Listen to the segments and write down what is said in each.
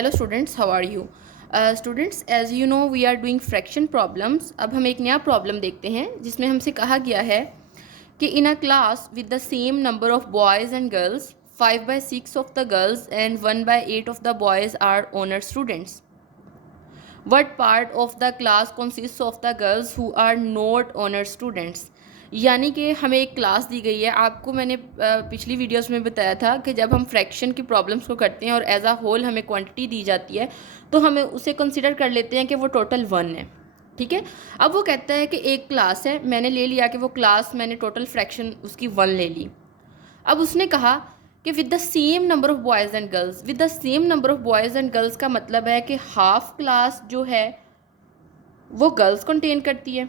Hello students, how are you students? As you know we are doing fraction problems. अब हम एक नया problem देखते हैं जिसमें हमसे कहा गया है कि in a class with the same number of boys and girls 5/6 of the girls and 1/8 of the boys are honour students. What part of the class consist of the girls who are not honour students. यानी कि हमें एक class दी गई है। आपको मैंने पिछली videos में बताया था कि जब हम फ्रैक्शन की प्रॉब्लम्स को करते हैं और एज अ होल हमें क्वांटिटी दी जाती है तो हमें उसे कंसिडर कर लेते हैं कि वो टोटल 1 है। ठीक है। अब वो कहता है कि एक क्लास है, मैंने ले लिया कि वो क्लास, मैंने टोटल फ्रैक्शन उसकी 1 ले ली। अब उसने कहा कि with the same number of boys and girls. With the same number of boys and girls का मतलब है कि हाफ क्लास जो है वो गर्ल्स कंटेन करती है,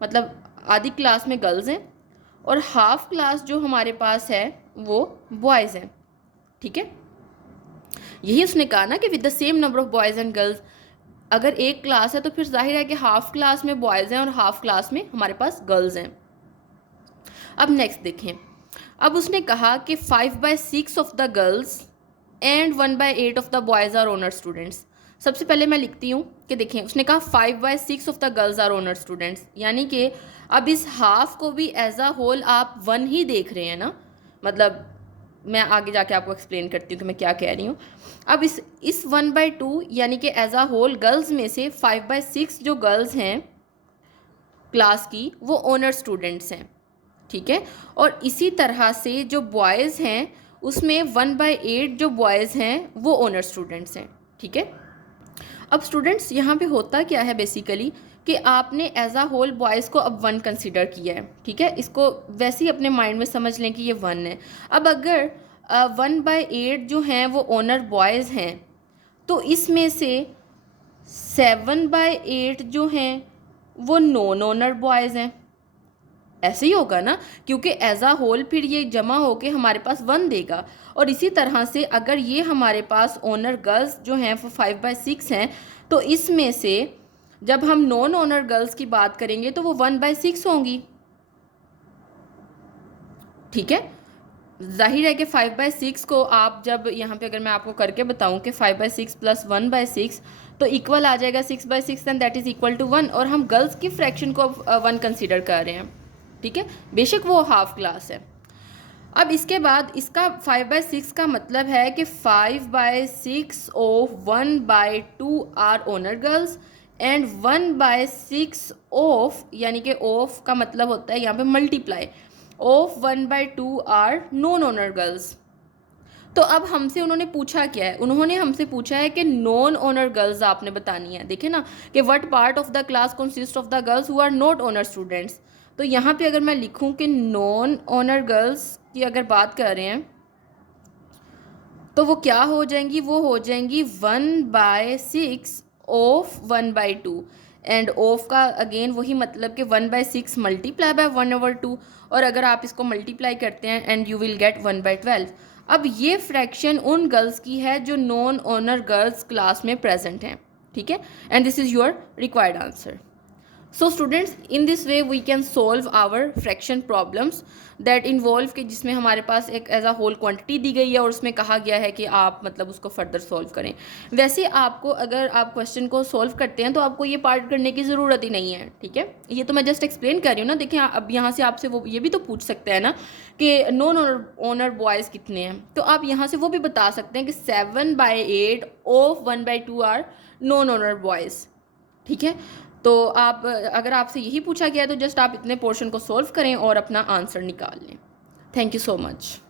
मतलब आधी क्लास में गर्ल्स हैं और हाफ क्लास जो हमारे पास है वो बॉयज़ हैं। ठीक है, यही उसने कहा ना कि with the same number of boys and girls. अगर एक क्लास है तो फिर जाहिर है कि हाफ क्लास में बॉयज़ हैं और हाफ क्लास में हमारे पास गर्ल्स हैं। अब नेक्स्ट देखें। अब उसने कहा कि 5/6 of the girls and 1/8 of the boys are honour students. सबसे पहले मैं लिखती हूँ कि देखें, उसने कहा 5/6 of the girls are honour students, यानी कि अब इस हाफ को भी एज अ होल आप 1 ही देख रहे हैं ना। मतलब मैं आगे जाके आपको एक्सप्लेन करती हूँ कि मैं क्या कह रही हूँ। अब इस 1/2 यानी कि एज अ होल गर्ल्स में से 5/6 जो गर्ल्स हैं क्लास की वो ऑनर स्टूडेंट्स हैं। ठीक है, और इसी तरह से जो बॉयज़ हैं उसमें 1/8 जो बॉयज़ हैं वो ऑनर स्टूडेंट्स हैं। ठीक है। अब स्टूडेंट्स यहाँ पे होता क्या है बेसिकली कि आपने एज अ होल बॉयज़ को अब 1 कंसिडर किया है। ठीक है, इसको वैसे ही अपने माइंड में समझ लें कि ये 1 है। अब अगर 1/8 जो हैं वो ऑनर बॉयज़ हैं तो इसमें से 7/8 जो हैं वो नॉन ऑनर बॉयज़ हैं। ऐसे ही होगा ना, क्योंकि एज अ होल फिर ये जमा होके हमारे पास 1 देगा। और इसी तरह से अगर ये हमारे पास ओनर गर्ल्स जो हैं वो 5/6 हैं तो इसमें से जब हम नॉन ओनर गर्ल्स की बात करेंगे तो वो 1/6 होंगी। ठीक है, जाहिर है कि 5/6 को आप जब यहाँ पे अगर मैं आपको करके बताऊँ कि 5/6 + 1/6 तो इक्वल आ जाएगा 6/6 and that is equal to 1। और हम गर्ल्स की फ्रैक्शन को 1 कंसिडर कर रहे हैं। ठीक है, बेशक वो हाफ क्लास है। अब इसके बाद इसका 5/6 का मतलब है कि 5/6 of 1/2 are honour girls and 1/6 of, यानी कि ऑफ का मतलब होता है यहाँ पे multiply, of 1/2 are non honour girls. तो अब हमसे उन्होंने पूछा क्या है, उन्होंने हमसे पूछा है कि नॉन ओनर गर्ल्स आपने बतानी है। देखिए ना कि what part of the class consist of the girls who are not honour students. तो यहाँ पे अगर मैं लिखूँ कि नॉन ओनर गर्ल्स की अगर बात कर रहे हैं तो वो क्या हो जाएंगी, वो हो जाएंगी 1/6 ऑफ 1/2 एंड ऑफ का अगेन वही मतलब कि 1/6 मल्टीप्लाई बाय 1/2। और अगर आप इसको मल्टीप्लाई करते हैं एंड यू विल गेट 1/12। अब ये फ्रैक्शन उन गर्ल्स की है जो नॉन ओनर गर्ल्स क्लास में प्रेजेंट हैं। ठीक है, and this is your required answer. So students, in this way we can solve our fraction problems that involve कि जिसमें हमारे पास एक एज अ होल क्वांटिटी दी गई है और उसमें कहा गया है कि आप मतलब उसको फर्दर सोल्व करें। वैसे आपको अगर आप क्वेश्चन को सोल्व करते हैं तो आपको ये पार्ट करने की ज़रूरत ही नहीं है। ठीक है, ये तो मैं जस्ट एक्सप्लेन कर रही हूँ ना। देखिए, अब यहाँ से आपसे वो ये भी तो पूछ सकते हैं ना कि नॉन ओनर बॉयज़ कितने हैं, तो आप यहाँ से वो भी बता सकते हैं कि 7/8 of 1/2 are non honour boys. ठीक है, तो आप अगर आपसे यही पूछा गया तो जस्ट आप इतने पोर्शन को सॉल्व करें और अपना आंसर निकाल लें। Thank you so much.